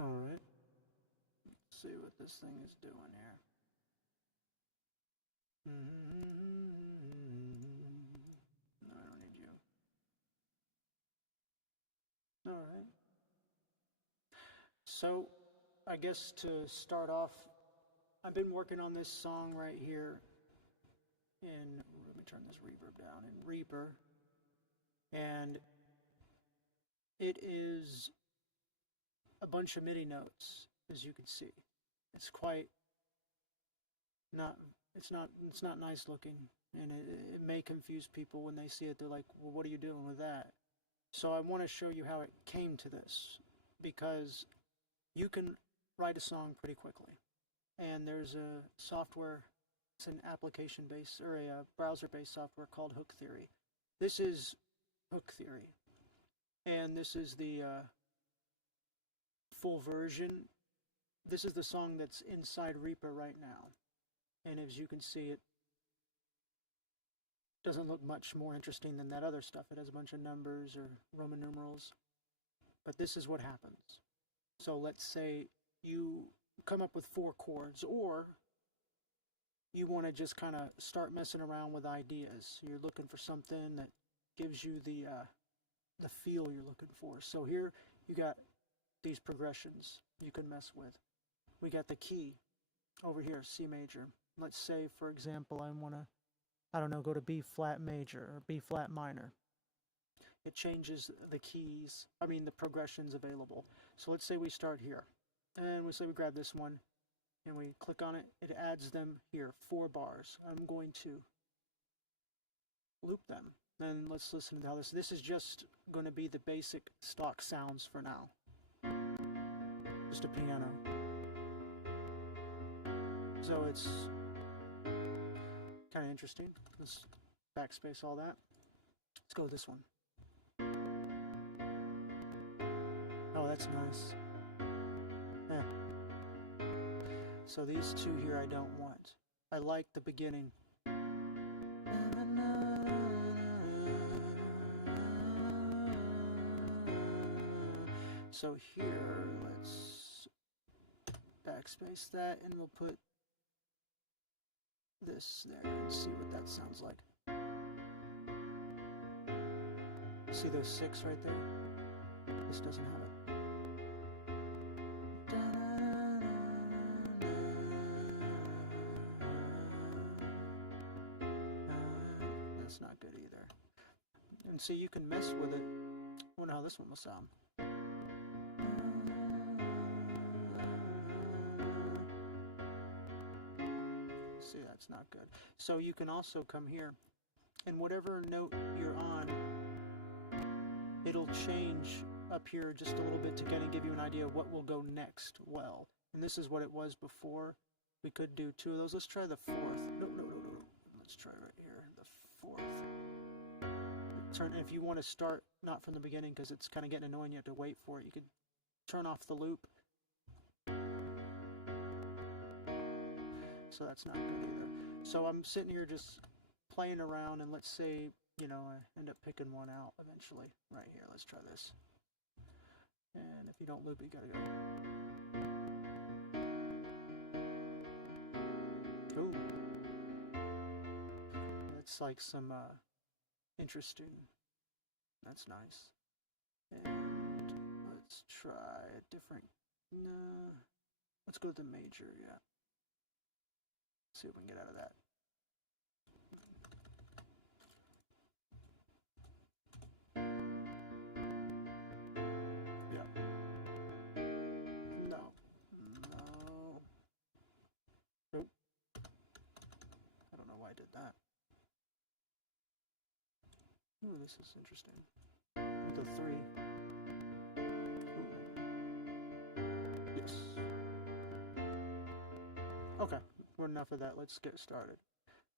Alright, let's see what this thing is doing here. No, I don't need you. Alright. So, I guess to start off, I've been working on this song right here in, let me turn this reverb down, in Reaper. And it is a bunch of MIDI notes, as you can see. It's quite not it's not nice looking, and it may confuse people when they see it. They're like, well, what are you doing with that? So I want to show you how it came to this, because you can write a song pretty quickly, and there's a software, it's an application based or a browser based software called Hook Theory. This is Hook Theory, and this is the full version. This is the song that's inside Reaper right now. And as you can see, it doesn't look much more interesting than that other stuff. It has a bunch of numbers or Roman numerals. But this is what happens. So let's say you come up with 4 chords, or you want to just kind of start messing around with ideas. You're looking for something that gives you the feel you're looking for. So here you got these progressions you can mess with. We got the key over here, C major. Let's say, for example, I want to, I don't know, go to B flat major or B flat minor. It changes the keys, the progressions available. So let's say we start here, and we say we grab this one, and we click on it. It adds them here, 4 bars. I'm going to loop them. Then let's listen to how this is just going to be the basic stock sounds for now. Just a piano. So it's kind of interesting. Let's backspace all that. Let's go with this one. Oh, that's nice. So these 2 here I don't want. I like the beginning. So here, let's backspace that, and we'll put this there and see what that sounds like. See those 6 right there? This doesn't have it. That's not good either. And see, you can mess with it. I wonder how this one will sound. See, that's not good. So you can also come here, and whatever note you're on, it'll change up here just a little bit to kind of give you an idea of what will go next well. And this is what it was before. We could do 2 of those. Let's try the 4th. No. Let's try right here, the 4th. Turn, if you want to start not from the beginning because it's kind of getting annoying, you have to wait for it. You could turn off the loop. So that's not good either. So I'm sitting here just playing around, and let's say, I end up picking one out eventually. Right here, let's try this. And if you don't loop it, you gotta go. Ooh. That's like some interesting. That's nice. And let's try a different. No. Let's go to the major, yeah. See what we can get out of that. Yeah. No. Nope. I don't know why I did that. Ooh, this is interesting. The 3. Ooh. Yes. Okay. Enough of that. Let's get started.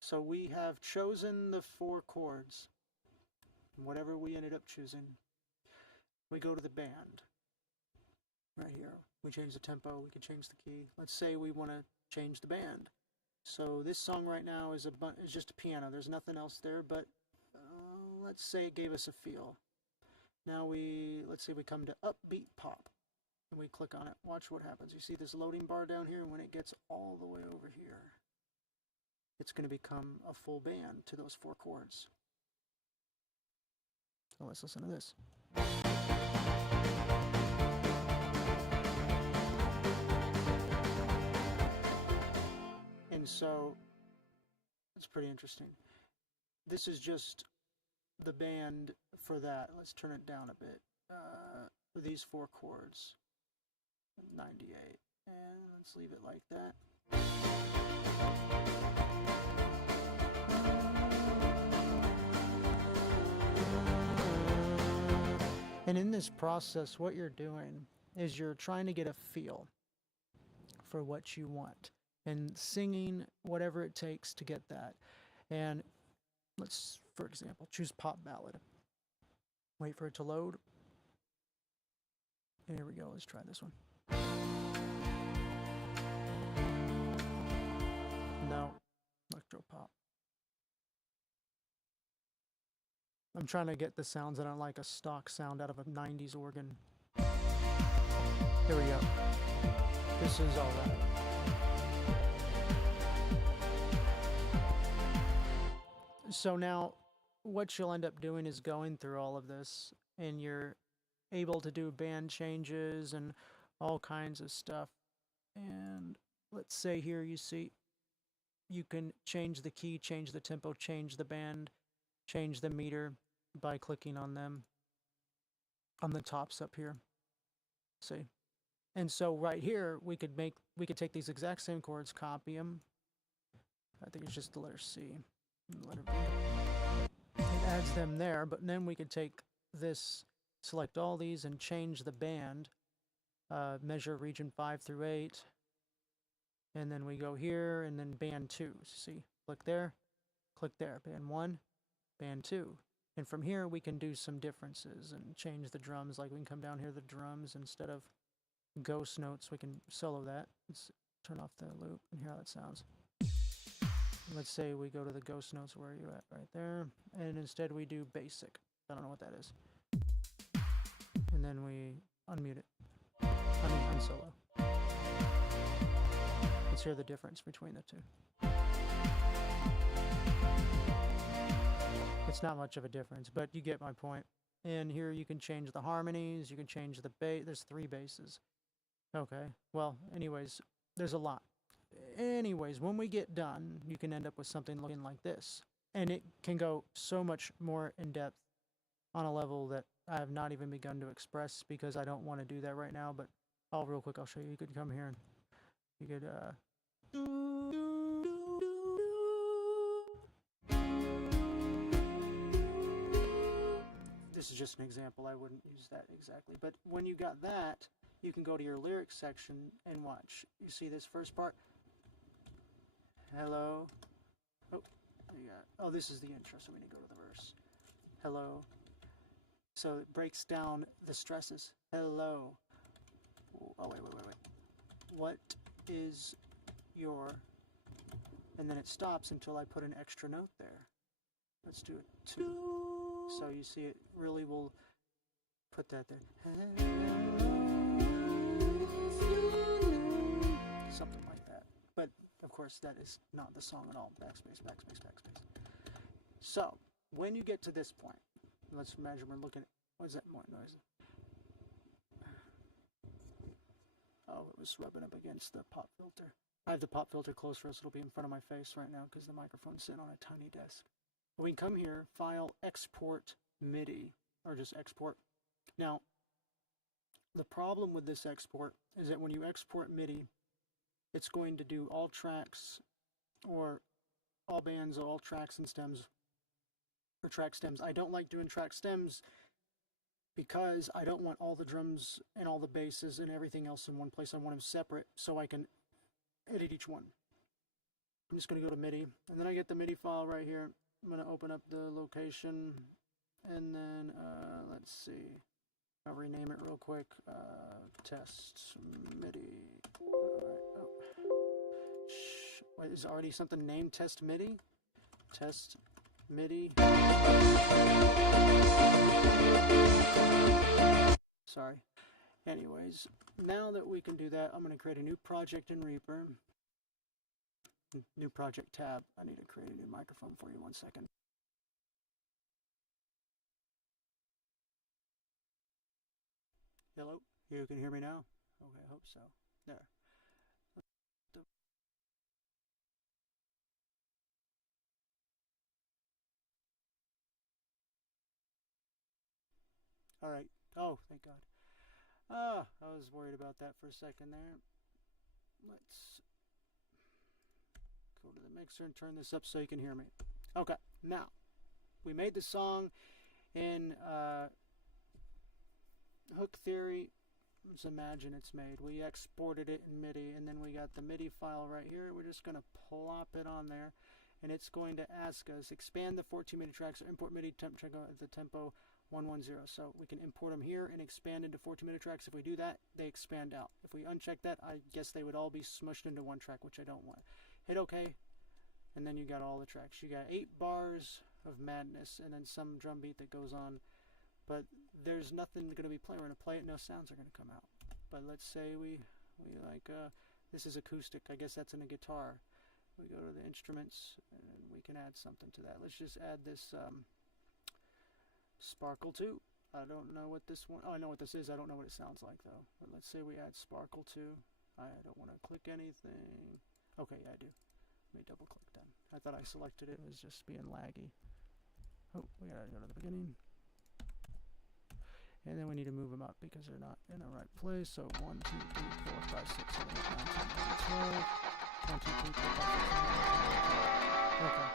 So we have chosen the 4 chords. Whatever we ended up choosing, we go to the band. Right here. We change the tempo. We can change the key. Let's say we want to change the band. So this song right now is just a piano. There's nothing else there, but let's say it gave us a feel. Now let's say we come to upbeat pop. and we click on it, watch what happens. You see this loading bar down here, and when it gets all the way over here, it's going to become a full band to those 4 chords. So let's listen to this. And so it's pretty interesting. This is just the band for that. Let's turn it down a bit. For these 4 chords, 98, and let's leave it like that. And in this process, what you're doing is you're trying to get a feel for what you want and singing whatever it takes to get that. And let's, for example, choose pop ballad. Wait for it to load. And here we go. Let's try this one. No, electro pop. I'm trying to get the sounds that aren't like a stock sound out of a 90s organ. Here we go. This is all right. So now what you'll end up doing is going through all of this, and you're able to do band changes and all kinds of stuff. And let's say here you see you can change the key, change the tempo, change the band, change the meter by clicking on them on the tops up here. See? And so right here we could take these exact same chords, copy them. I think it's just the letter C and the letter B. It adds them there, but then we could take this, select all these and change the band, measure region 5 through 8, and then we go here and then band 2. See, click there, band 1, band 2. And from here we can do some differences and change the drums. Like we can come down here, the drums, instead of ghost notes, we can solo that. Let's turn off the loop and hear how that sounds. Let's say we go to the ghost notes. Where are you at? Right there. And instead we do basic. I don't know what that is. And then we unmute it. Unsolo. Let's hear the difference between the two. It's not much of a difference, but you get my point. And here you can change the harmonies, you can change the bass. There's 3 basses. Okay, well, anyways, there's a lot. Anyways, when we get done, you can end up with something looking like this. And it can go so much more in depth on a level that I have not even begun to express because I don't want to do that right now, but real quick, I'll show you. You could come here and you could, this is just an example. I wouldn't use that exactly. But when you got that, you can go to your lyrics section and watch. You see this first part? Hello. Oh, this is the intro, so we need to go to the verse. Hello. So it breaks down the stresses. Hello. Oh, wait. What is your... And then it stops until I put an extra note there. Let's do it. 2. So you see it really will put that there. Something like that. But, of course, that is not the song at all. Backspace. So, when you get to this point, let's measure. We're looking at... What is that more noise? Oh, it was rubbing up against the pop filter. I have the pop filter close for us. It'll be in front of my face right now because the microphone's sitting on a tiny desk. We can come here, File, Export MIDI, or just Export. Now, the problem with this export is that when you export MIDI, it's going to do all tracks, or all bands, all tracks and stems, or track stems. I don't like doing track stems because I don't want all the drums and all the basses and everything else in one place. I want them separate so I can edit each one. I'm just going to go to MIDI, and then I get the MIDI file right here. I'm going to open up the location, and then, let's see, I'll rename it real quick, test MIDI. Alright, wait, is already something named test MIDI? Test MIDI. Sorry. Anyways, now that we can do that, I'm going to create a new project in Reaper. New project tab. I need to create a new microphone for you. 1 second. Hello? You can hear me now? Okay, I hope so. There. All right. Oh, thank God. Ah, I was worried about that for a second there. Let's go to the mixer and turn this up so you can hear me. Okay, now, we made the song in Hook Theory. Let's imagine it's made. We exported it in MIDI, and then we got the MIDI file right here. We're just going to plop it on there, and it's going to ask us, expand the 14 MIDI tracks or import MIDI at the tempo 110. So we can import them here and expand into 14 MIDI tracks. If we do that, they expand out. If we uncheck that, I guess they would all be smushed into one track, which I don't want. Hit OK, and then you got all the tracks. You got 8 bars of madness, and then some drum beat that goes on. But there's nothing going to be playing. We're going to play it, no sounds are going to come out. But let's say we like, this is acoustic. I guess that's in a guitar. We go to the instruments, and we can add something to that. Let's just add this Sparkle 2. I don't know what this one, oh, I know what this is. I don't know what it sounds like, though. But let's say we add Sparkle 2. I don't want to click anything. Okay, yeah, I do. Let me double click then. I thought I selected it. It was just being laggy. Oh, we got to go to the beginning. And then we need to move them up because they're not in the right place. So 1, 2, 3, 4, 5, 6, 7, 8, 9, 10, 11, 12. 1, 2, 3, 4, 5, 6, 7, 8, 9, 10. Okay.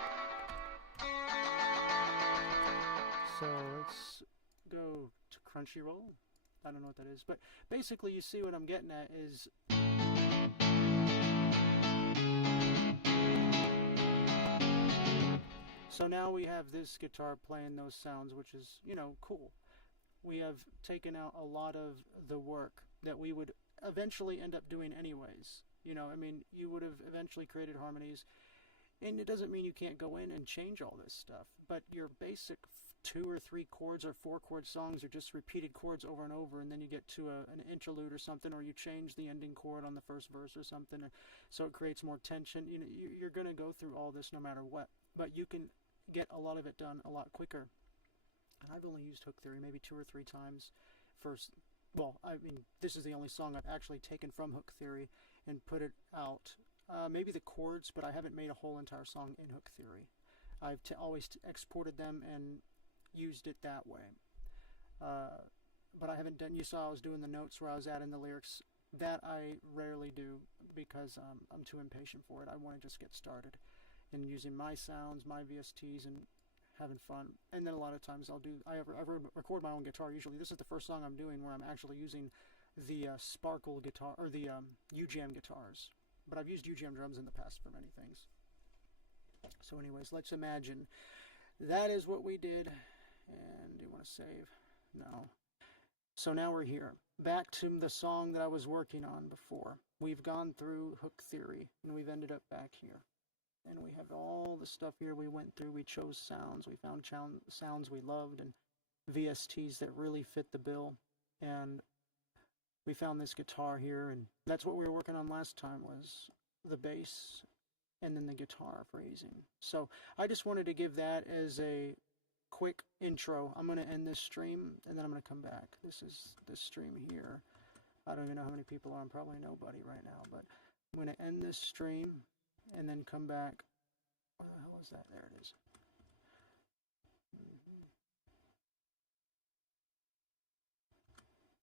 So let's go to Crunchyroll. I don't know what that is. But basically you see what I'm getting at is... So now we have this guitar playing those sounds, which is, you know, cool. We have taken out a lot of the work that we would eventually end up doing anyways. You know, I mean, you would have eventually created harmonies, and it doesn't mean you can't go in and change all this stuff, but your basic 2 or 3 chords or 4 chord songs are just repeated chords over and over, and then you get to an interlude or something, or you change the ending chord on the first verse or something, so it creates more tension. You know, you're going to go through all this no matter what, but you can get a lot of it done a lot quicker. And I've only used Hook Theory maybe 2 or 3 times. Well, I mean, this is the only song I've actually taken from Hook Theory and put it out. Maybe the chords, but I haven't made a whole entire song in Hook Theory. I've always exported them and used it that way. But I haven't done, you saw I was doing the notes where I was adding the lyrics. That I rarely do because I'm too impatient for it. I want to just get started and using my sounds, my VSTs, and having fun. And then a lot of times I record my own guitar. Usually this is the first song I'm doing where I'm actually using the Sparkle guitar, or the UJAM guitars. But I've used UJAM drums in the past for many things. So anyways, let's imagine that is what we did. And do you want to save? No. So now we're here. Back to the song that I was working on before. We've gone through Hook Theory, and we've ended up back here. And we have all the stuff here we went through. We chose sounds. We found sounds we loved and VSTs that really fit the bill. And we found this guitar here. And that's what we were working on last time, was the bass and then the guitar phrasing. So I just wanted to give that as a quick intro. I'm going to end this stream, and then I'm going to come back. This is this stream here. I don't even know how many people are on. Probably nobody right now. But I'm going to end this stream and then come back. What the hell is that? There it is.